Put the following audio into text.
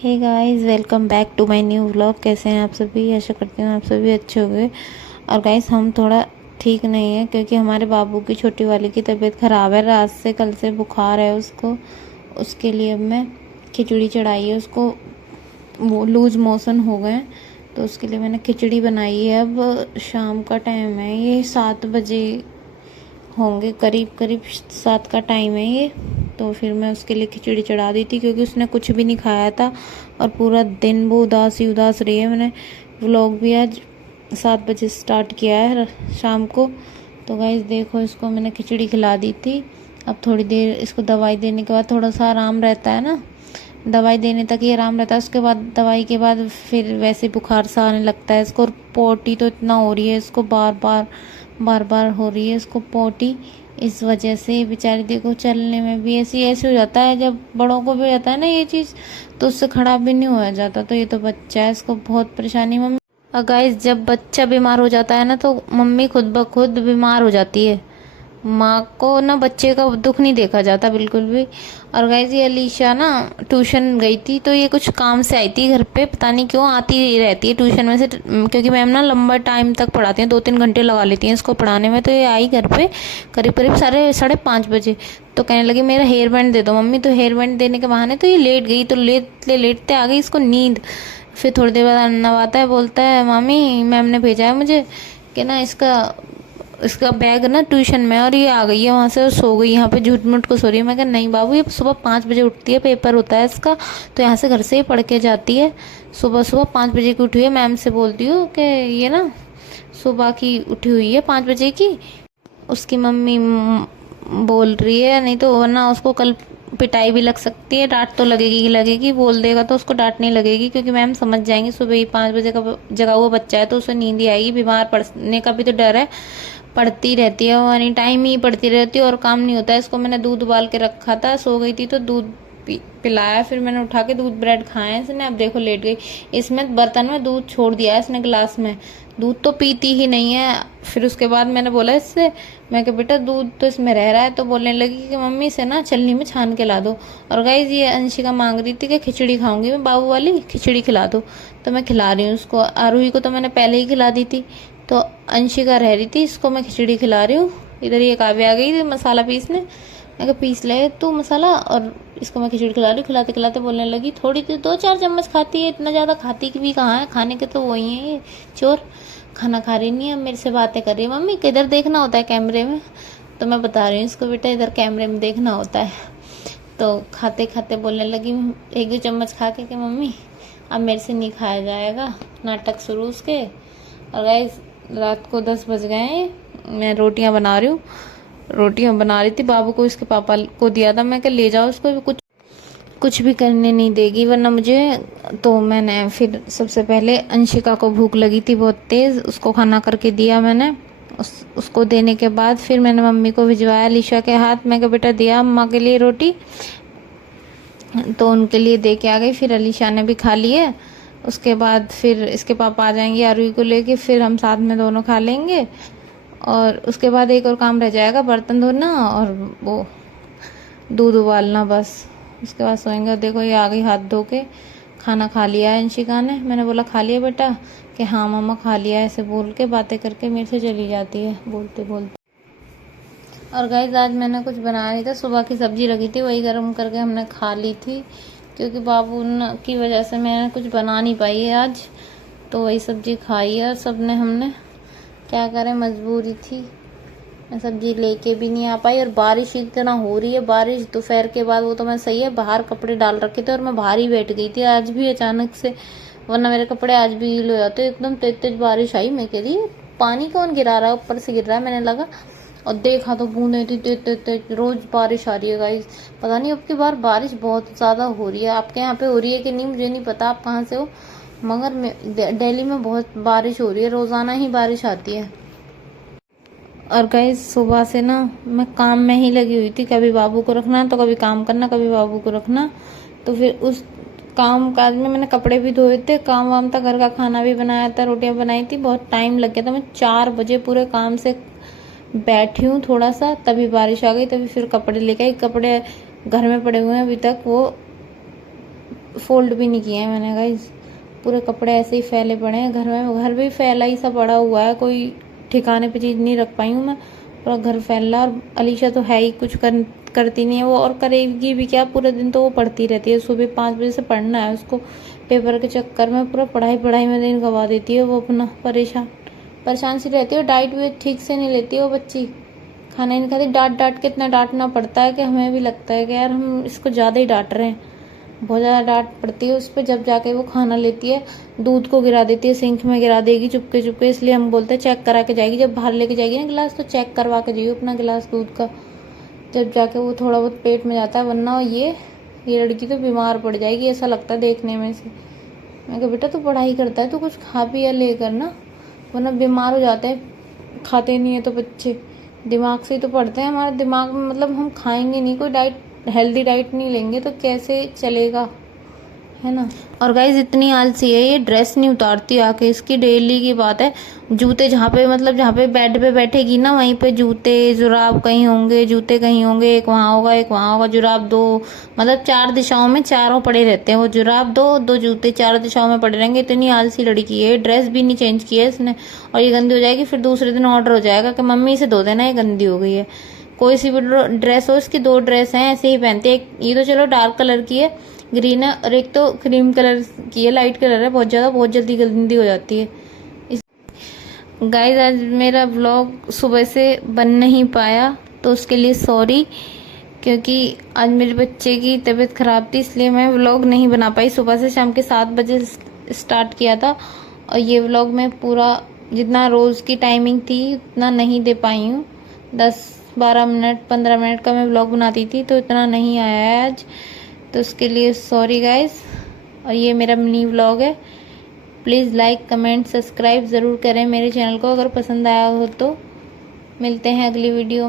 Hey guys, welcome back to my new vlog. कैसे हैं आप सभी? आशा करती हूँ आप सभी अच्छे होंगे। और गाइस, हम थोड़ा ठीक नहीं है क्योंकि हमारे बाबू की छोटी वाली की तबीयत ख़राब है। रात से कल से बुखार है उसको। उसके लिए अब मैं खिचड़ी चढ़ाई है उसको। वो लूज मोशन हो गए, तो उसके लिए मैंने खिचड़ी बनाई है। अब शाम का टाइम है, ये 7 बजे होंगे, करीब करीब 7 का टाइम है ये। तो फिर मैं उसके लिए खिचड़ी चढ़ा दी थी क्योंकि उसने कुछ भी नहीं खाया था और पूरा दिन वो उदास ही उदास रही है। मैंने व्लॉग भी आज 7 बजे स्टार्ट किया है शाम को। तो गाइस देखो, इसको मैंने खिचड़ी खिला दी थी। अब थोड़ी देर इसको दवाई देने के बाद थोड़ा सा आराम रहता है ना, दवाई देने तक ही आराम रहता है। उसके बाद दवाई के बाद फिर वैसे बुखार सा आने लगता है इसको। और पोटी तो इतना हो रही है इसको, बार बार हो रही है इसको पोटी। इस वजह से बेचारी देखो, चलने में भी ऐसे ऐसे हो जाता है। जब बड़ों को भी हो जाता है ना ये चीज़, तो उससे खड़ा भी नहीं होया जाता। तो ये तो बच्चा है, इसको बहुत परेशानी मम्मी। और गाइस, जब बच्चा बीमार हो जाता है ना, तो मम्मी खुद ब खुद बीमार हो जाती है। माँ को ना बच्चे का दुख नहीं देखा जाता बिल्कुल भी। और गाइस, ये अलीशा ना ट्यूशन गई थी, तो ये कुछ काम से आई थी घर पे, पता नहीं क्यों आती रहती है ट्यूशन में से। क्योंकि मैम ना लंबा टाइम तक पढ़ाती हैं, 2-3 घंटे लगा लेती हैं इसको पढ़ाने में। तो ये आई घर पे करीब करीब 5:30 बजे। तो कहने लगी मेरा हेयर बैंड दे दो मम्मी। तो हेयर बैंड देने के बहाने तो ये लेट गई, तो लेटते आ गई इसको नींद। फिर थोड़ी देर बाद नवाता है, बोलता है मामी मैम ने भेजा है मुझे कि ना इसका इसका बैग ना ट्यूशन में। और ये आ गई है वहाँ से और सो गई यहाँ पे, झूठ मूठ को सो रही है। मैं कहा नहीं बाबू, ये सुबह 5 बजे उठती है, पेपर होता है इसका, तो यहाँ से घर से ही पढ़ के जाती है। सुबह सुबह 5 बजे की उठी है। मैम से बोलती हूँ कि ये ना सुबह की उठी हुई है 5 बजे की। उसकी मम्मी बोल रही है, नहीं तो वरना उसको कल पिटाई भी लग सकती है। डांट तो लगेगी लगेगी, बोल देगा तो उसको डांट नहीं लगेगी क्योंकि मैम समझ जाएंगी सुबह ही 5 बजे का जगा हुआ बच्चा है तो उसे नींद ही आएगी। बीमार पड़ने का भी तो डर है। पढ़ती रहती है वो, एनी टाइम ही पढ़ती रहती है और काम नहीं होता है। इसको मैंने दूध उबाल के रखा था, सो गई थी तो दूध पिलाया। फिर मैंने उठा के दूध ब्रेड खाए इसने। अब देखो लेट गई। इसमें बर्तन में दूध छोड़ दिया है इसने गिलास में, दूध तो पीती ही नहीं है। फिर उसके बाद मैंने बोला इससे, मैं कि बेटा दूध तो इसमें रह रहा है। तो बोलने लगी कि मम्मी से ना छलनी में छान के ला दो। और गाइस, ये अंशिका मांग रही थी कि खिचड़ी खाऊंगी मैं, बाबू वाली खिचड़ी खिला दो। तो मैं खिला रही हूँ उसको। आरूही को तो मैंने पहले ही खिला दी थी, तो अंशिका रह रही थी, इसको मैं खिचड़ी खिला रही हूँ। इधर ये काव्य आ गई थी मसाला पीसने। मैं कहा पीस ले तू मसाला, और इसको मैं खिचड़ी खिला रही हूँ। खिलाते खिलाते बोलने लगी, थोड़ी देर 2-4 चम्मच खाती है, इतना ज़्यादा खाती की भी कहाँ है, खाने के तो वही है ये चोर। खाना खा रही नहीं है, मेरे से बातें कर रही है। मम्मी किधर देखना होता है कैमरे में? तो मैं बता रही हूँ इसको, बेटा इधर कैमरे में देखना होता है। तो खाते खाते बोलने लगी 1-2 चम्मच खा के कि मम्मी अब मेरे से नहीं खाया जाएगा। नाटक शुरू उसके। और गाइस, रात को 10 बज गए हैं। मैं रोटियां बना रही हूँ, रोटियां बना रही थी। बाबू को इसके पापा को दिया था, मैं कहा ले जाओ उसको, भी कुछ भी करने नहीं देगी वरना मुझे। तो मैंने फिर सबसे पहले अंशिका को भूख लगी थी बहुत तेज़, उसको खाना करके दिया मैंने। उसको देने के बाद फिर मैंने मम्मी को भिजवाया अलीशा के हाथ। मैं कहा बेटा दिया अम्मा के लिए रोटी, तो उनके लिए दे के आ गई। फिर अलीशा ने भी खा लिए। उसके बाद फिर इसके पापा आ जाएंगे आरुई को लेके, फिर हम साथ में दोनों खा लेंगे। और उसके बाद एक और काम रह जाएगा, बर्तन धोना और वो दूध उबालना, बस। उसके बाद सोएंगे। देखो ये आ गई हाथ धो के। खाना खा लिया है अंशिका ने। मैंने बोला खा लिया बेटा, कि हाँ मामा खा लिया, ऐसे बोल के बातें करके मेरे से चली जाती है बोलते बोलते। और गाइस, आज मैंने कुछ बनाया नहीं था, सुबह की सब्जी रखी थी वही गर्म करके हमने खा ली थी क्योंकि बाबू की वजह से मैं कुछ बना नहीं पाई है आज। तो वही सब्जी खाई है और सब ने, हमने क्या करें, मजबूरी थी। मैं सब्जी लेके भी नहीं आ पाई। और बारिश इतना हो रही है, बारिश दोपहर के बाद, वो तो मैं सही है बाहर कपड़े डाल रखे थे और मैं बाहर ही बैठ गई थी आज भी अचानक से, वरना मेरे कपड़े आज भी गीले हो जाते। एकदम तेज तेज बारिश आई। मैं कह रही पानी कौन गिरा रहा है, ऊपर से गिर रहा है, मैंने लगा और देखा तो बूंदें थी तेज तेज तेज। रोज बारिश आ रही है गाइस, पता नहीं अब की बार बारिश बहुत ज़्यादा हो रही है। आपके यहाँ पे हो रही है कि नहीं मुझे नहीं पता, आप कहाँ से हो, मगर दिल्ली में बहुत बारिश हो रही है, रोज़ाना ही बारिश आती है। और गाइस, सुबह से ना मैं काम में ही लगी हुई थी, कभी बाबू को रखना तो कभी काम करना, कभी बाबू को रखना। तो फिर उस काम काज में मैंने कपड़े भी धोए थे, काम वाम था, घर का खाना भी बनाया था, रोटियां बनाई थी, बहुत टाइम लग गया था। मैं 4 बजे पूरे काम से बैठी हूँ थोड़ा सा, तभी बारिश आ गई। तभी फिर कपड़े लेके आई। कपड़े घर में पड़े हुए हैं अभी तक, वो फोल्ड भी नहीं किए हैं मैंने गाइस। पूरे कपड़े ऐसे ही फैले पड़े हैं घर में, घर भी फैला ही सा पड़ा हुआ है, कोई ठिकाने पे चीज़ नहीं रख पाई हूँ मैं, पूरा घर फैला। और अलीशा तो है ही कुछ करती नहीं है वो, और करेगी भी क्या, पूरे दिन तो वो पढ़ती रहती है। सुबह 5 बजे से पढ़ना है उसको, पेपर के चक्कर में पूरा पढ़ाई में दिन गवा देती है वो अपना। परेशान सी रहती है। डाइट भी ठीक से नहीं लेती है वो बच्ची, खाना ही नहीं खाती। डांट के इतना डांटना पड़ता है कि हमें भी लगता है कि यार हम इसको ज़्यादा ही डांट रहे हैं। बहुत ज़्यादा डांट पड़ती है उस पर, जब जाके वो खाना लेती है दूध को गिरा देती है, सिंक में गिरा देगी चुपके चुपके। इसलिए हम बोलते हैं चेक करा के जाएगी, जब बाहर लेके जाएगी ना गिलास तो चेक करवा के जाइए अपना गिलास दूध का, जब जाके वो थोड़ा बहुत पेट में जाता है। वरना ये लड़की तो बीमार पड़ जाएगी ऐसा लगता है देखने में से। मैं कहा बेटा तू पढ़ाई करता है तो कुछ खा पिया लेकर ना, वरना बीमार हो जाते हैं। खाते नहीं है तो बच्चे, दिमाग से ही तो पढ़ते हैं। हमारे दिमाग में मतलब हम खाएंगे नहीं, कोई डाइट हेल्दी डाइट नहीं लेंगे तो कैसे चलेगा, है ना। और गाइज इतनी आलसी है ये, ड्रेस नहीं उतारती आके, इसकी डेली की बात है। जूते जहाँ पे बेड पे बैठेगी ना वहीं पे जूते जुराब कहीं होंगे, जूते कहीं होंगे, एक वहाँ होगा एक वहाँ होगा, जुराब दो, मतलब 4 दिशाओं में चारों पड़े रहते हैं वो, जुराब दो जूते 4 दिशाओं में पड़े रहेंगे। इतनी आलसी लड़की है। ड्रेस भी नहीं चेंज की है इसने, और ये गंदी हो जाएगी फिर दूसरे दिन ऑर्डर हो जाएगा कि मम्मी इसे धो देना ये गंदी हो गई है। कोई सी भी ड्रेस हो, इसकी 2 ड्रेस हैं ऐसे ही पहनती है। ये तो चलो डार्क कलर की है, ग्रीन है, और एक तो क्रीम कलर की है, लाइट कलर है, बहुत जल्दी गंदी हो जाती है। गाइस आज मेरा व्लॉग सुबह से बन नहीं पाया तो उसके लिए सॉरी, क्योंकि आज मेरे बच्चे की तबीयत ख़राब थी इसलिए मैं व्लॉग नहीं बना पाई। सुबह से शाम के 7 बजे स्टार्ट किया था, और ये व्लॉग मैं पूरा जितना रोज़ की टाइमिंग थी उतना नहीं दे पाई हूँ। 10-12 मिनट 15 मिनट का मैं व्लॉग बनाती थी तो इतना नहीं आया है आज, तो उसके लिए सॉरी गाइस। और ये मेरा मिनी व्लॉग है। प्लीज़ लाइक कमेंट सब्सक्राइब ज़रूर करें मेरे चैनल को अगर पसंद आया हो तो। मिलते हैं अगली वीडियो में।